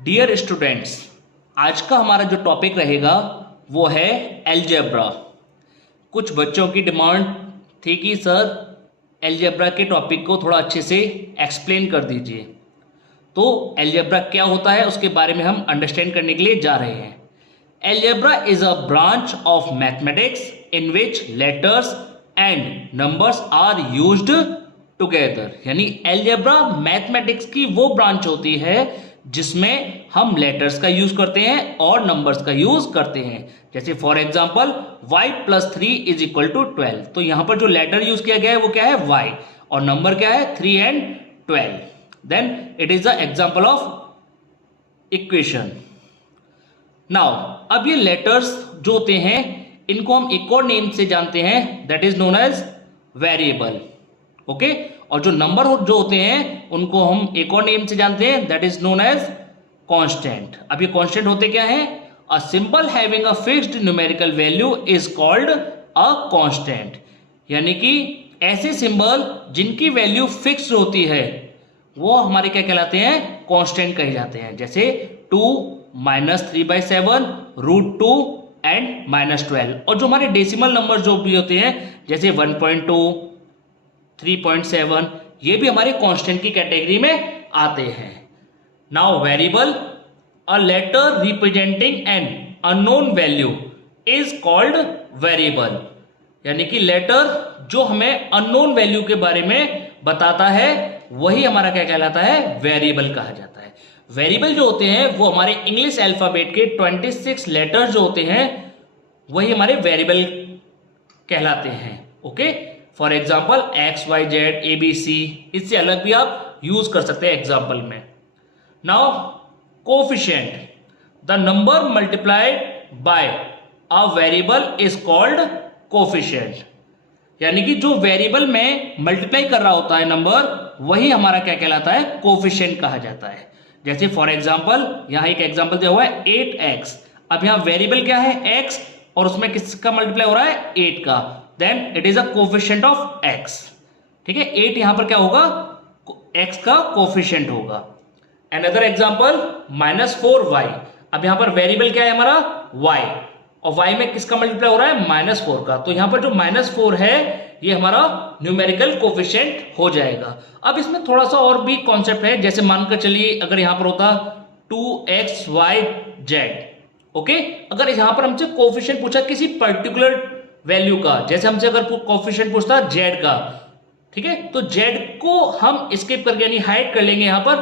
Dear students, आज का हमारा जो टॉपिक रहेगा वो है अलजेब्रा। कुछ बच्चों की डिमांड थी कि सर अलजेब्रा के टॉपिक को थोड़ा अच्छे से एक्सप्लेन कर दीजिए। तो अलजेब्रा क्या होता है उसके बारे में हम अंडरस्टैंड करने के लिए जा रहे हैं। Algebra is a branch of mathematics in which letters and numbers are used together. यानी अलजेब्रा मैथमेटिक्स की वो ब्रांच होती है जिसमें हम लेटर्स का यूज करते हैं और नंबर्स का यूज करते हैं। जैसे फॉर एग्जांपल y + 3 = 12। तो यहां पर जो लेटर यूज किया गया है वो क्या है, y, और नंबर क्या है 3 and 12। Then it is the example of equation. Now अब ये लेटर्स जो होते हैं इनको हम एक और नेम से जानते हैं, that is known as variable. Okay, और जो नंबर जो होते हैं उनको हम एक और नेम से जानते हैं, that is known as constant. अब ये कांस्टेंट होते क्या हैं? A symbol having a fixed numerical value is called a constant. यानी कि ऐसे सिंबल जिनकी वैल्यू फिक्स्ड होती है वो हमारे क्या कहलाते हैं, कांस्टेंट कहे जाते हैं। जैसे 2 - 3/7 √2 एंड -12। और जो हमारे डेसिमल नंबर जो भी होते हैं जैसे 1.2 3.7, ये भी हमारे कांस्टेंट की कैटेगरी में आते हैं। Now variable, a letter representing an unknown value is called variable. यानी कि लेटर जो हमें अननोन वैल्यू के बारे में बताता है वही हमारा क्या कहलाता है, वेरिएबल कहा जाता है। वेरिएबल जो होते हैं वो हमारे इंग्लिश अल्फाबेट के 26 लेटर्स जो होते हैं वही हमारे वेरिएबल कहलाते हैं। Okay, for example XYZ ABC, इससे अलग भी आप यूज कर सकते हैं एग्जाम्पल में। Now coefficient, the number multiplied by a variable is called coefficient. यानी कि जो वेरिएबल में मल्टीप्लाई कर रहा होता है नंबर वही हमारा क्या कहलाता है, कोफिशिएंट कहा जाता है। जैसे फॉर एग्जाम्पल यहां एक एग्जाम्पल दिया हुआ है 8x। अब यहां वेरिएबल क्या है, x, और उसमें किसका मल्टीप्लाई हो रहा है, 8 का। Then it is a coefficient of x। ठीक है, 8 यहां पर क्या होगा, x का कोफिशिएंट होगा। Another example -4y। अब यहां पर वेरिएबल क्या है हमारा, y, और y में किसका मल्टीप्लाई हो रहा है, -4 का। तो यहां पर जो -4 है ये हमारा न्यूमेरिकल कोफिशिएंट हो जाएगा। अब इसमें थोड़ा सा और भी कॉन्सेप्ट है। जैसे मानकर चलिए अगर यहां पर होता 2xyz। ओके, अगर यहां पर हमसे कोफिशिएंट पूछा किसी पर्टिकुलर वैल्यू का, जैसे हमसे अगर कोफिशिएंट पूछता z का, ठीक है, तो z को हम स्किप करके यानी हाइड कर लेंगे यहां पर,